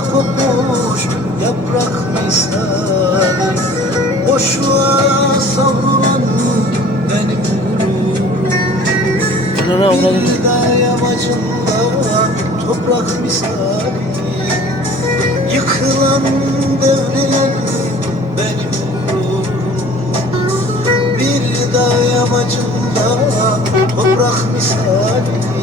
kopmuş yaprak misali. Boşluğa savrulan benim gururum. Bir daha yamacında toprak misali. Yıkılan devrilen benim gururum Bir dağ yamacında toprak misali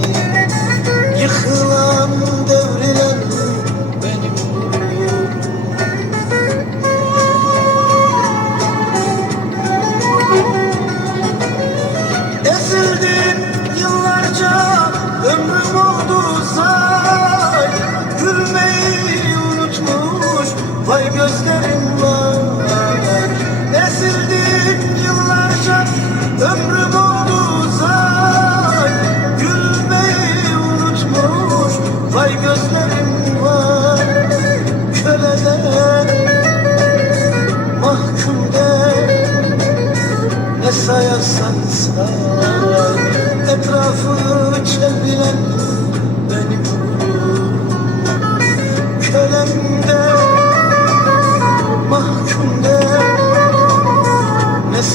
gözlerim var. Ezildim yıllarca ömrüm oldu say Gülmeyi unutmuş vay gözlerim var. Köleden mahkumden ne sayarsan say. Etrafı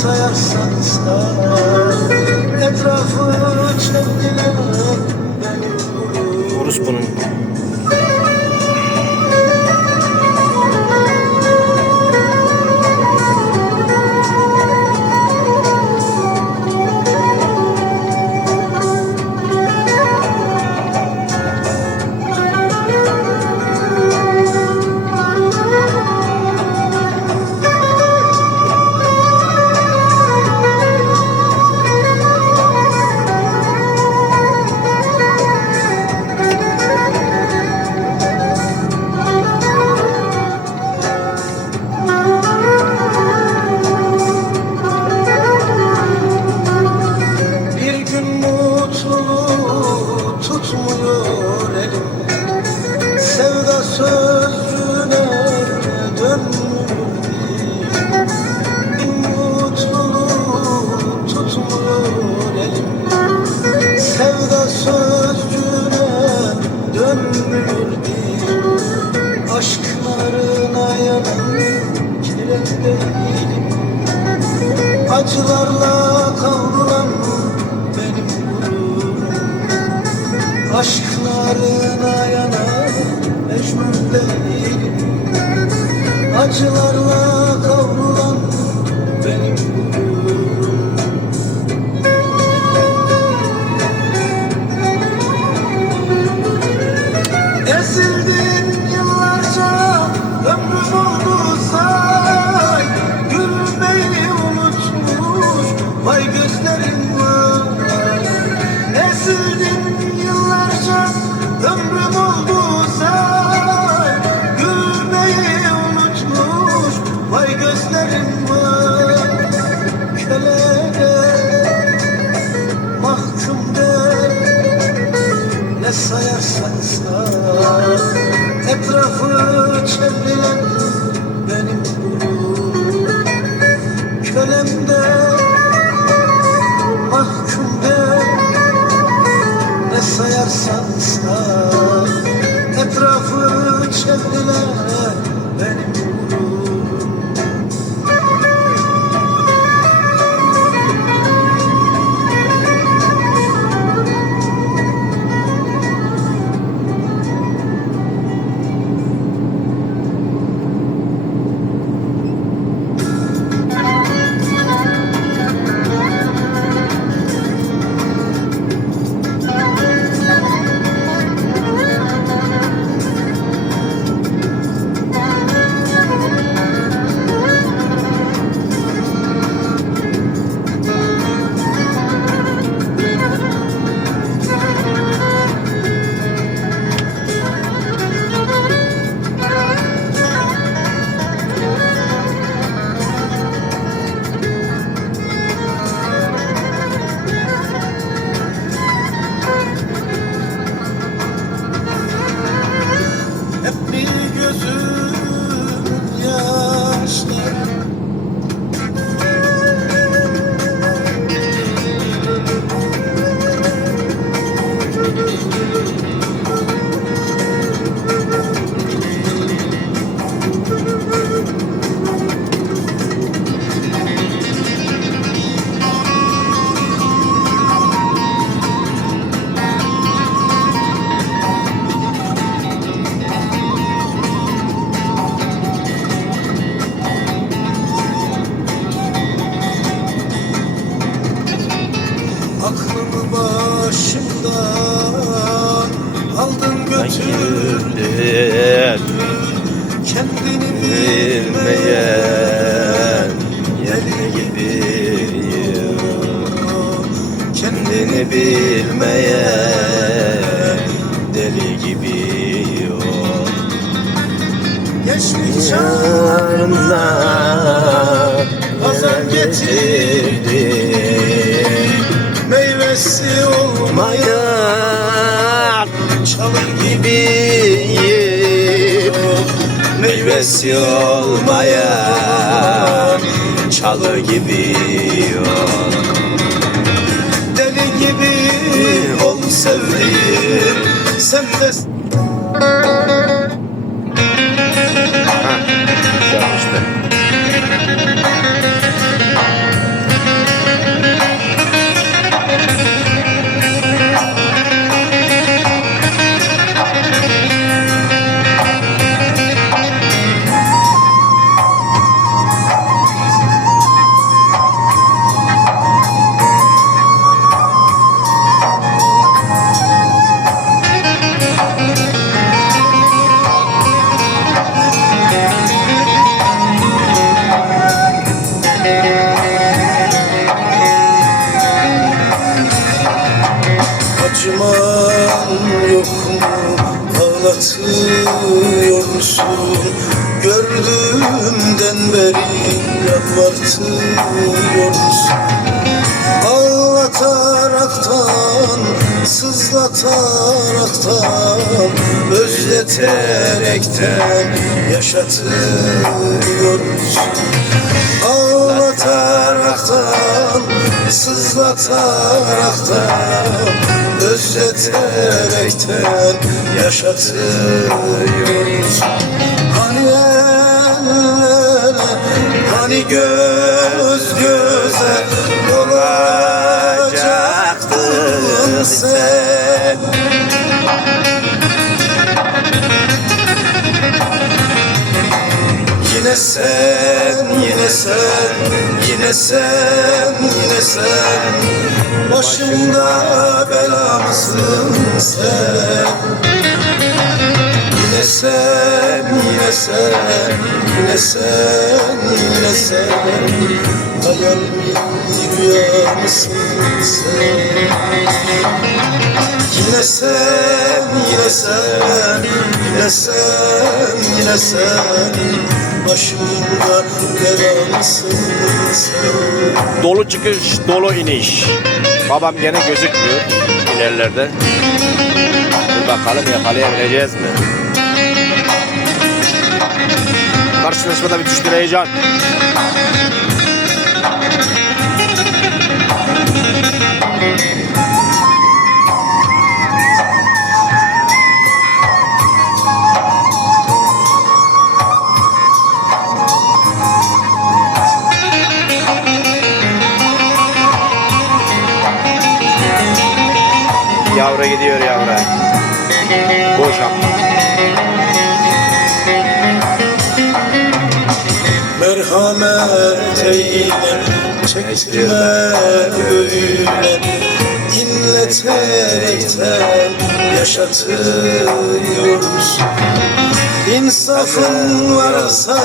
sayarsan say Etrafı çevrilen benim Değerini bilmeyen deli gibi o Geçmiş yarınla azap getirdi Meyvesi olmayan çalır gibiyim Meyvesi olmayan çalı gibi yol sen de benzeterekten yaşatıyoruz. Ağlataraktan, sızlataraktan Özleterekten yaşatıyoruz. Hani el hani göz göze Olacaktı sen? Yine sen, yine sen, yine sen, yine sen. Başımda belamsın sen Yine sen, yine sen, yine sen, yine sen Hayal mi, rüya mısın sen Yine sen, yine sen, yine sen, yine sen Dolu çıkış, dolu iniş. Babam gene gözükmüyor ilerlerde. Bakalım yakalayabileceğiz mi? Karşılaşmada müthiş bir heyecan. Yavru gidiyor yavru. Çektirme böyle İnleterekten yaşatıyorsun İnsafın varsa,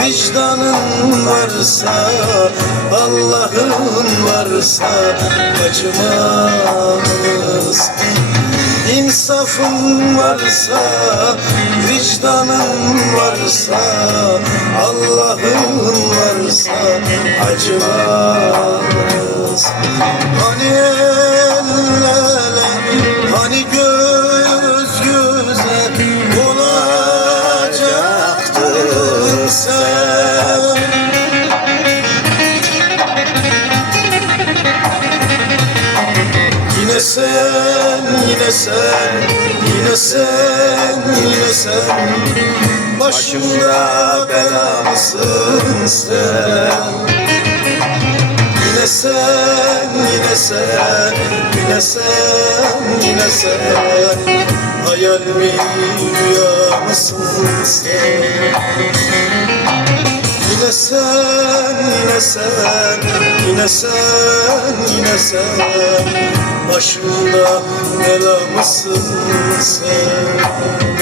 vicdanın varsa Allah'ın varsa acımaz İnsafın varsa, vicdanın varsa, Allah'ın varsa acımaz. Hani yine sen, yine sen Başımda belamsın sen. Yine sen, yine sen, yine sen, yine sen. Hayal mi, rüya mısın sen Yine sen, yine sen, yine sen, yine sen. Başımda bela sen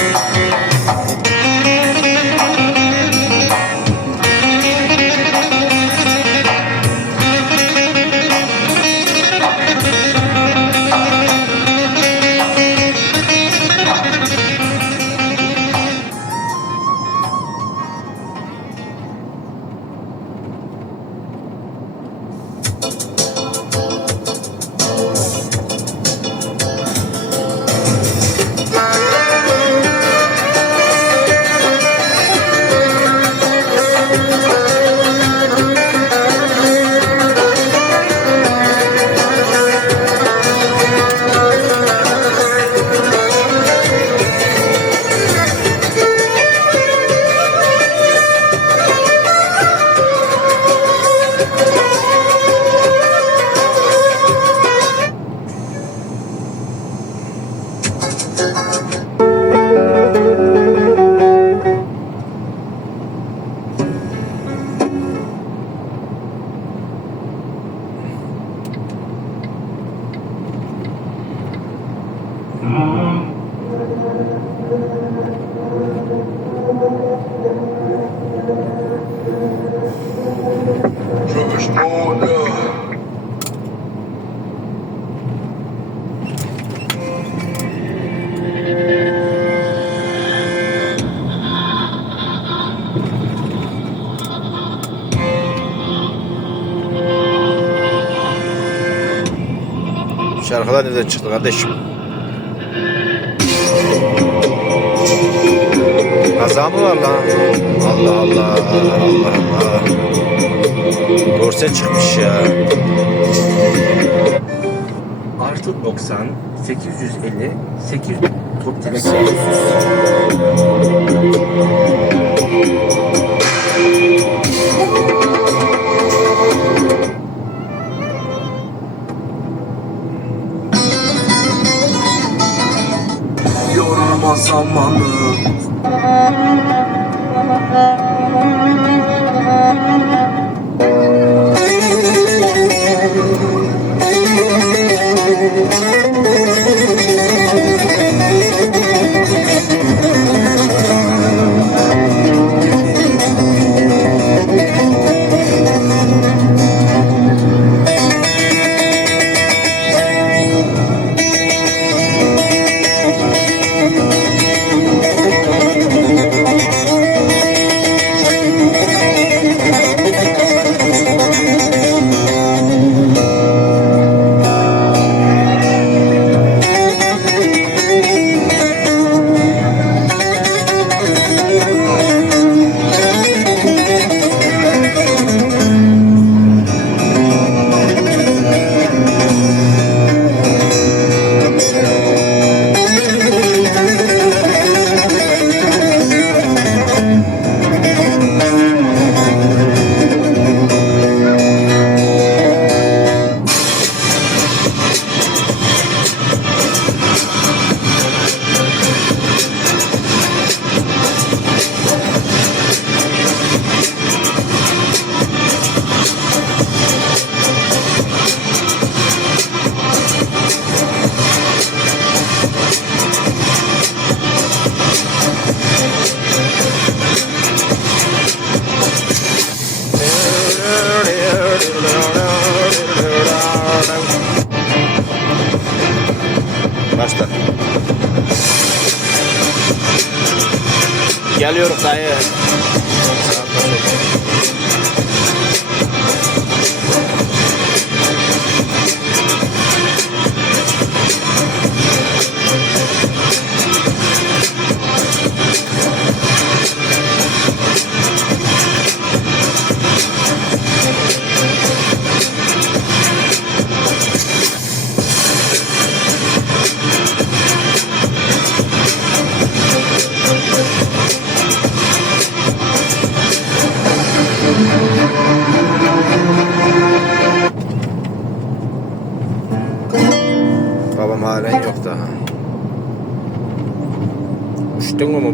Şarkılar nereden çıktı kardeşim? Kaza mı var lan? Allah Allah Allah Allah. Korse çıkmış ya. Artı 90, 850, 800 top telefon. Zamanı Geliyorum dayı.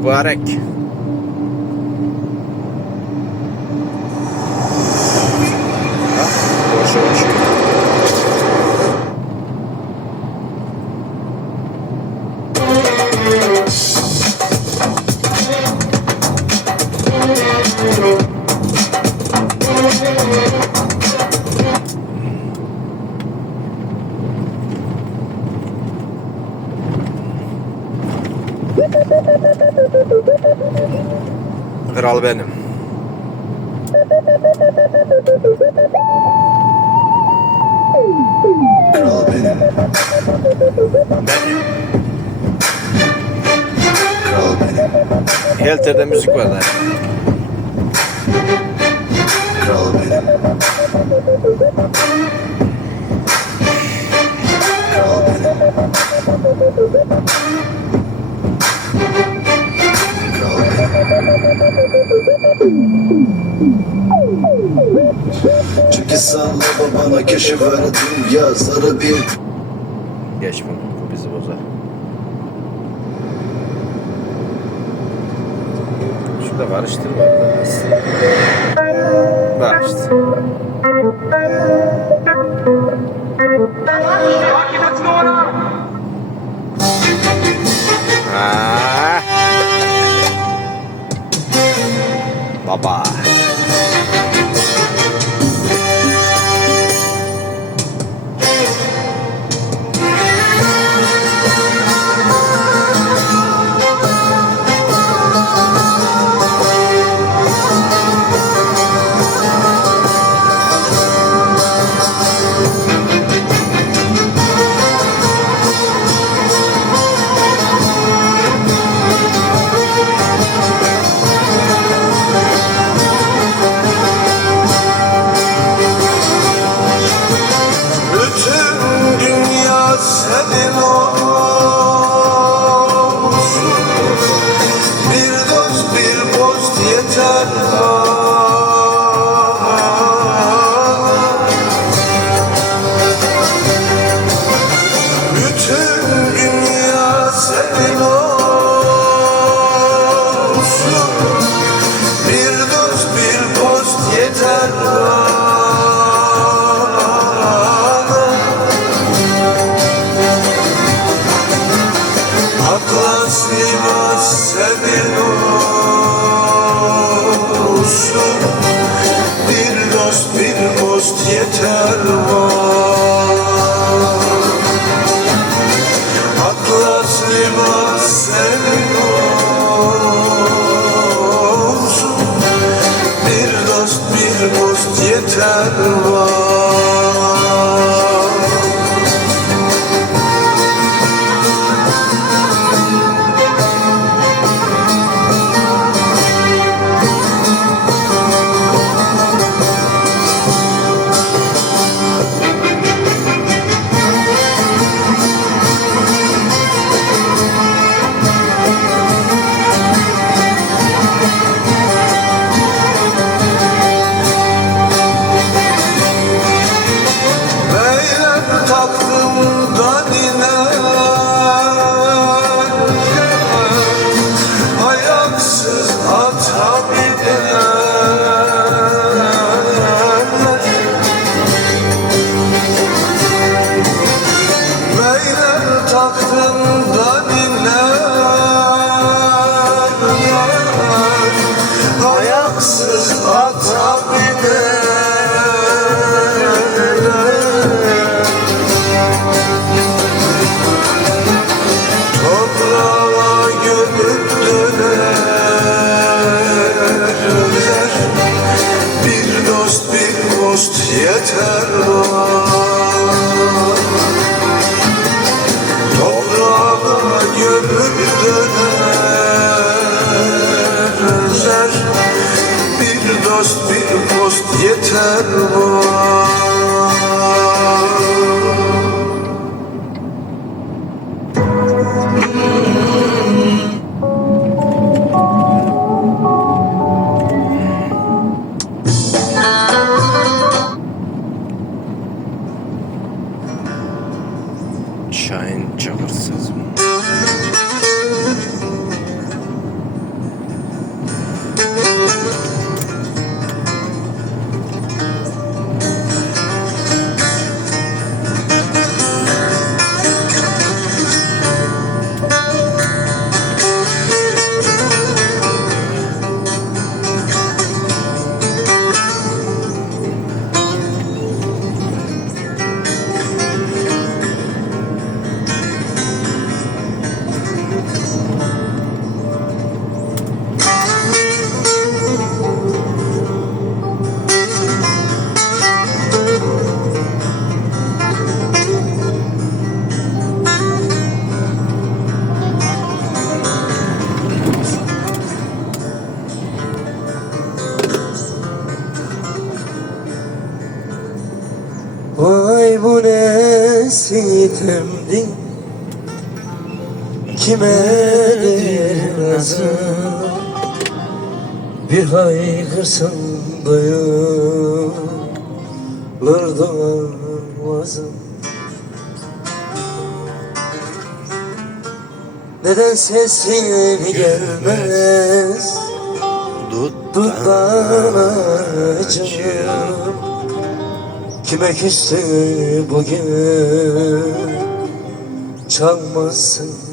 মুবারক। Çünkü salla babana keşif verdim yazları bir Geç bunu. Bu bizi bozar. Şurada karıştır var biraz. Haksız hata bile ছাড়বো। getirdim Kimedir nasıl Bir haykırsam duyulurdu vazım? Neden sesin gelmez? Dudağına acım Kime küstü bugün? çalmasın.